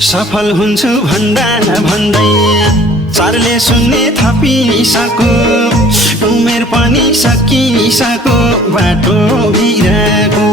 सफल हुन्छु भन्दा नभन्दै चारले सुन्ने थपिसको उमेर पनि सकिसको बाटो बिराको